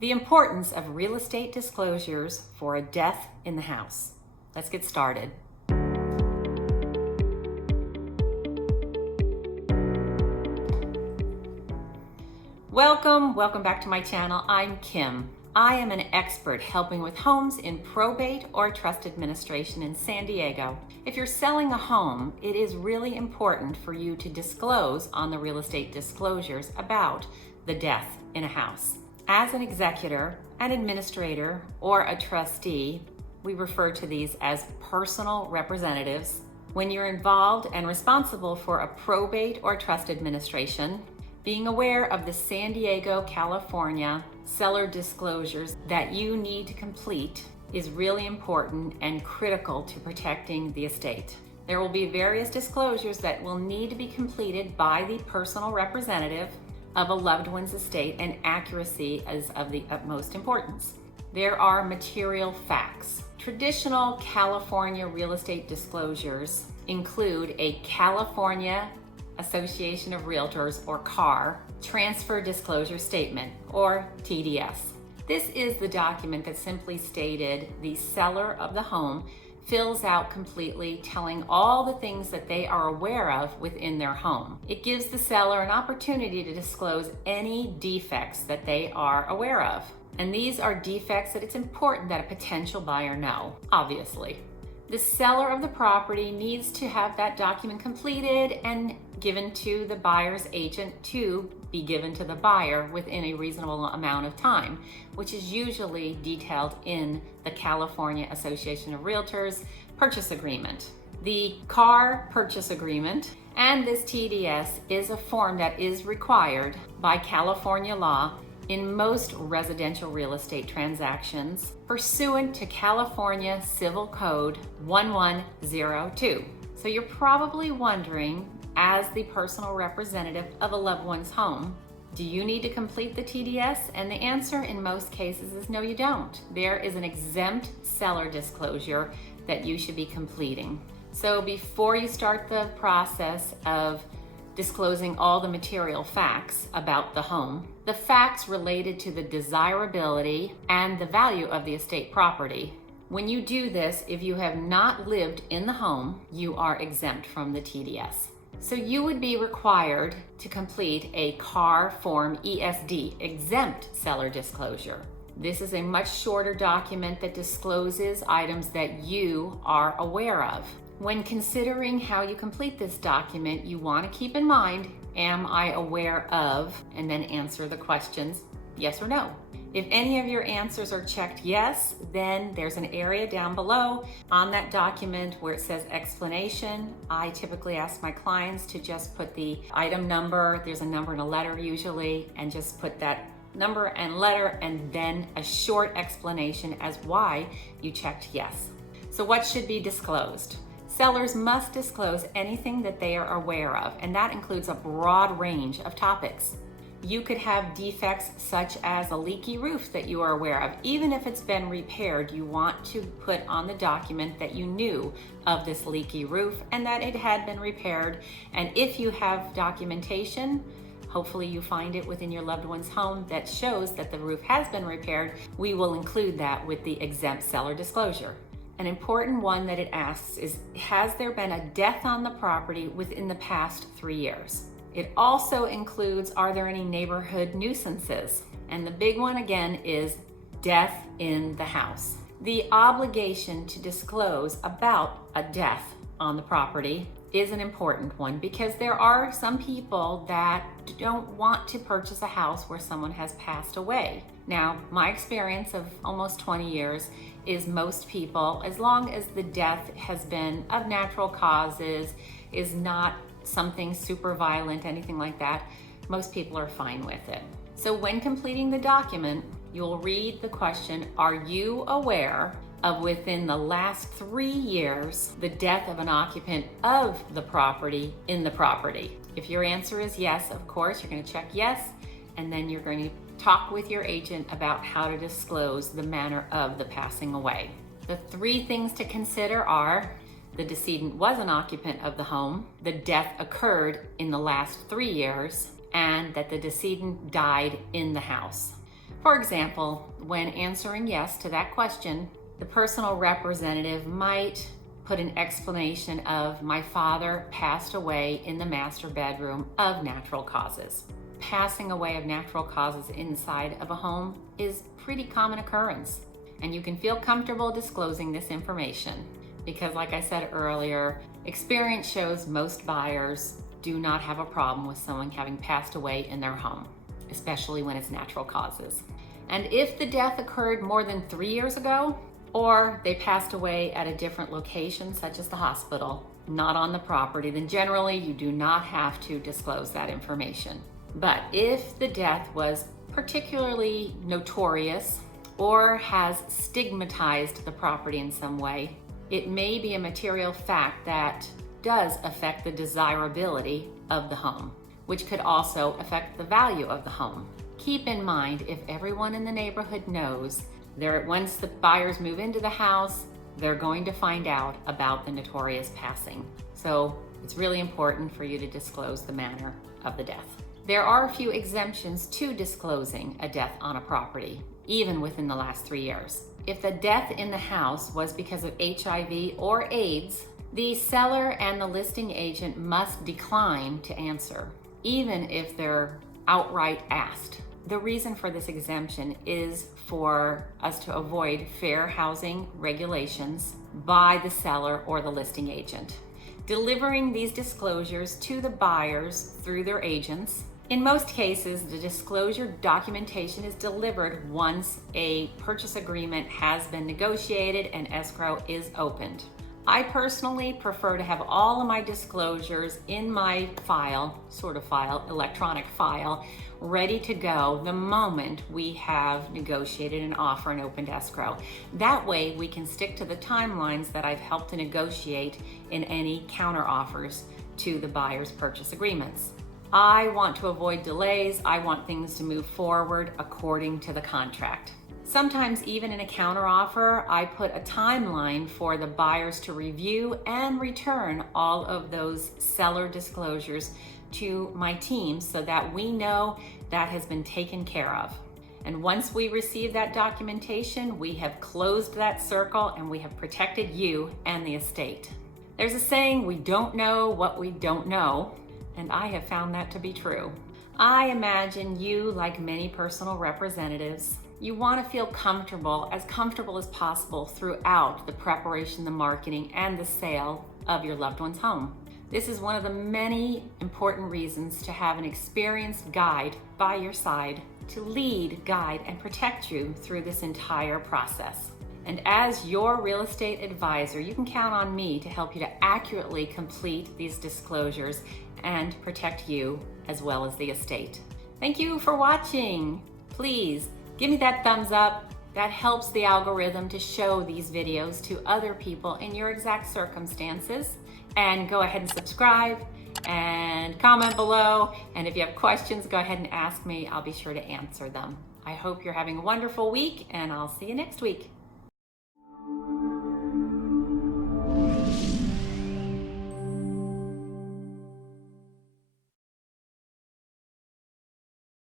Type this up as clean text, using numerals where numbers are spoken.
The importance of real estate disclosures for a death in the house. Let's get started. Welcome back to my channel. I'm Kim. I am an expert helping with homes in probate or trust administration in San Diego. If you're selling a home, it is really important for you to disclose on the real estate disclosures about the death in a house. As an executor, an administrator, or a trustee, we refer to these as personal representatives. When you're involved and responsible for a probate or trust administration, being aware of the San Diego, California seller disclosures that you need to complete is really important and critical to protecting the estate. There will be various disclosures that will need to be completed by the personal representative of a loved one's estate, and accuracy is of the utmost importance. There are material facts. Traditional California real estate disclosures include a California Association of Realtors, or CAR, Transfer Disclosure Statement, or TDS. This is the document that simply stated the seller of the home fills out completely, telling all the things that they are aware of within their home. It gives the seller an opportunity to disclose any defects that they are aware of. And these are defects that it's important that a potential buyer know, obviously. The seller of the property needs to have that document completed and given to the buyer's agent to be given to the buyer within a reasonable amount of time, which is usually detailed in the California Association of Realtors purchase agreement. The CAR purchase agreement and this TDS is a form that is required by California law in most residential real estate transactions pursuant to California Civil Code 1102. So you're probably wondering, as the personal representative of a loved one's home, do you need to complete the TDS? And the answer in most cases is no, you don't. There is an exempt seller disclosure that you should be completing. So before you start the process of disclosing all the material facts about the home, the facts related to the desirability and the value of the estate property. When you do this, if you have not lived in the home, you are exempt from the TDS. So you would be required to complete a CAR Form ESD, exempt seller disclosure. This is a much shorter document that discloses items that you are aware of. When considering how you complete this document, you want to keep in mind, am I aware of, and then answer the questions, yes or no. If any of your answers are checked yes, then there's an area down below on that document where it says explanation. I typically ask my clients to just put the item number, there's a number and a letter usually, and just put that number and letter and then a short explanation as why you checked yes. So what should be disclosed? Sellers must disclose anything that they are aware of, and that includes a broad range of topics. You could have defects such as a leaky roof that you are aware of. Even if it's been repaired, you want to put on the document that you knew of this leaky roof and that it had been repaired. And if you have documentation, hopefully you find it within your loved one's home that shows that the roof has been repaired, we will include that with the exempt seller disclosure. An important one that it asks is, has there been a death on the property within the past 3 years? It also includes, are there any neighborhood nuisances? And the big one again is death in the house. The obligation to disclose about a death on the property is an important one because there are some people that don't want to purchase a house where someone has passed away. Now, my experience of almost 20 years is most people, as long as the death has been of natural causes, is not something super violent, anything like that, most people are fine with it. So when completing the document, you'll read the question, are you aware of within the last 3 years the death of an occupant of the property in the property? If your answer is yes, of course, you're going to check yes, and then you're going to talk with your agent about how to disclose the manner of the passing away. The 3 things to consider are the decedent was an occupant of the home, the death occurred in the last 3 years, and that the decedent died in the house. For example, when answering yes to that question, the personal representative might put an explanation of "my father passed away in the master bedroom of natural causes." Passing away of natural causes inside of a home is a pretty common occurrence, and you can feel comfortable disclosing this information because, like I said earlier, experience shows most buyers do not have a problem with someone having passed away in their home, especially when it's natural causes. And if the death occurred more than 3 years ago, or they passed away at a different location, such as the hospital, not on the property, then generally you do not have to disclose that information. But if the death was particularly notorious or has stigmatized the property in some way, it may be a material fact that does affect the desirability of the home, which could also affect the value of the home. Keep in mind, if everyone in the neighborhood knows, once the buyers move into the house, they're going to find out about the notorious passing. So it's really important for you to disclose the manner of the death. There are a few exemptions to disclosing a death on a property, even within the last 3 years. If the death in the house was because of HIV or AIDS, the seller and the listing agent must decline to answer, even if they're outright asked. The reason for this exemption is for us to avoid fair housing regulations by the seller or the listing agent. Delivering these disclosures to the buyers through their agents. In most cases, the disclosure documentation is delivered once a purchase agreement has been negotiated and escrow is opened. I personally prefer to have all of my disclosures in my electronic file, ready to go the moment we have negotiated an offer and opened escrow. That way we can stick to the timelines that I've helped to negotiate in any counter offers to the buyer's purchase agreements. I want to avoid delays. I want things to move forward according to the contract. Sometimes even in a counteroffer, I put a timeline for the buyers to review and return all of those seller disclosures to my team so that we know that has been taken care of. And once we receive that documentation, we have closed that circle and we have protected you and the estate. There's a saying, we don't know what we don't know, and I have found that to be true. I imagine you, like many personal representatives, you want to feel comfortable as possible throughout the preparation, the marketing, and the sale of your loved one's home. This is one of the many important reasons to have an experienced guide by your side to lead, guide, and protect you through this entire process. And as your real estate advisor, you can count on me to help you to accurately complete these disclosures and protect you as well as the estate. Thank you for watching. Please give me that thumbs up. That helps the algorithm to show these videos to other people in your exact circumstances. And go ahead and subscribe and comment below. And if you have questions, go ahead and ask me. I'll be sure to answer them. I hope you're having a wonderful week, and I'll see you next week.